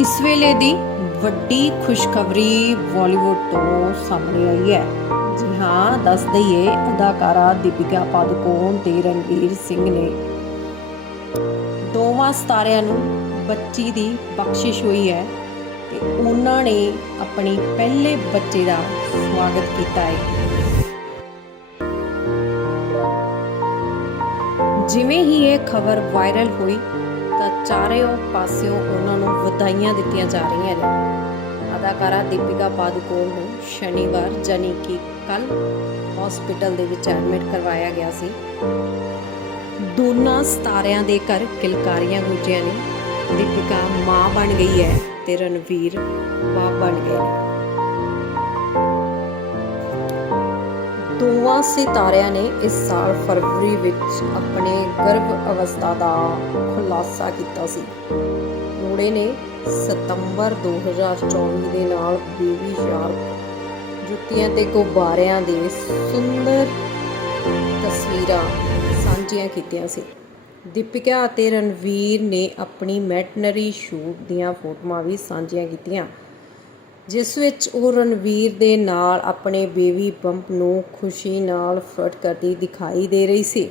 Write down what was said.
ਇਸ ਵੇਲੇ ਦੀ ਵੱਡੀ ਖੁਸ਼ਖਬਰੀ ਬਾਲੀਵੁੱਡ ਤੋਂ ਸਾਹਮਣੇ ਆਈ ਹੈ। ਜੀ ਹਾਂ, ਦੱਸ ਦਈਏ, ਅਦਾਕਾਰਾ ਦੀਪਿਕਾ ਪਾਦੂਕੋਣ ਤੇ ਰਣਵੀਰ ਸਿੰਘ ਨੇ ਦੋਵਾਂ ਸਤਾਰਿਆਂ ਨੂੰ ਬੱਚੀ ਦੀ ਬਖਸ਼ਿਸ਼ ਹੋਈ ਹੈ ਤੇ ਉਹਨਾਂ ਨੇ ਆਪਣੀ ਪਹਿਲੇ ਬੱਚੇ ਦਾ ਸਵਾਗਤ ਕੀਤਾ ਹੈ। ਜਿਵੇਂ ਹੀ ਇਹ ਖਬਰ ਵਾਇਰਲ ਹੋਈ ਤਾਂ ਚਾਰਿਓਂ ਪਾਸਿਓਂ ਉਹਨਾਂ ਨੂੰ ਵਧਾਈਆਂ ਦਿੱਤੀਆਂ ਜਾ ਰਹੀਆਂ ਨੇ। ਅਦਾਕਾਰਾ ਦੀਪਿਕਾ ਪਾਦੂਕੋਣ ਨੂੰ ਸ਼ਨੀਵਾਰ ਜਾਨੀ ਕਿ ਕੱਲ ਹਸਪੀਟਲ ਦੇ ਵਿੱਚ ਐਡਮਿਟ ਕਰਵਾਇਆ ਗਿਆ ਸੀ। ਦੋਨਾਂ ਸਿਤਾਰਿਆਂ ਦੇ ਘਰ ਕਿਲਕਾਰੀਆਂ ਗੁੰਜੀਆਂ ਨੇ। ਦੀਪਿਕਾ ਮਾਂ ਬਣ ਗਈ ਹੈ ਤੇ ਰਣਵੀਰ ਬਾਪ ਬਣ ਗਏ ਨੇ। ਦੋਵਾਂ ਸਿਤਾਰਿਆਂ ਨੇ ਇਸ ਸਾਲ ਫਰਵਰੀ ਵਿੱਚ ਆਪਣੇ ਗਰਭ ਅਵਸਥਾ ਦਾ ਖੁਲਾਸਾ ਕੀਤਾ ਸੀ। ਜੋੜੇ ਨੇ ਸਤੰਬਰ 2024 ਦੇ ਨਾਲ ਬੇਬੀ ਸ਼ਾਰਕ ਜੁੱਤੀਆਂ ਤੇ ਗੁਬਾਰਿਆਂ ਦੇ ਸੁੰਦਰ ਤਸਵੀਰਾਂ ਸਾਂਝੀਆਂ ਕੀਤੀਆਂ ਸੀ। ਦੀਪਿਕਾ ਅਤੇ ਰਣਵੀਰ ਨੇ ਆਪਣੀ ਮੈਟਨਰੀ ਸ਼ੂਟ ਦੀਆਂ ਫੋਟੋਆਂ ਵੀ ਸਾਂਝੀਆਂ ਕੀਤੀਆਂ। ਜਿਸ ਵਿੱਚ ਉਹ ਰਣਵੀਰ ਦੇ ਨਾਲ ਆਪਣੇ ਬੇਬੀ ਬੰਪ ਨੂੰ ਖੁਸ਼ੀ ਨਾਲ ਫਲਰਟ ਕਰਦੀ ਦਿਖਾਈ ਦੇ ਰਹੀ ਸੀ।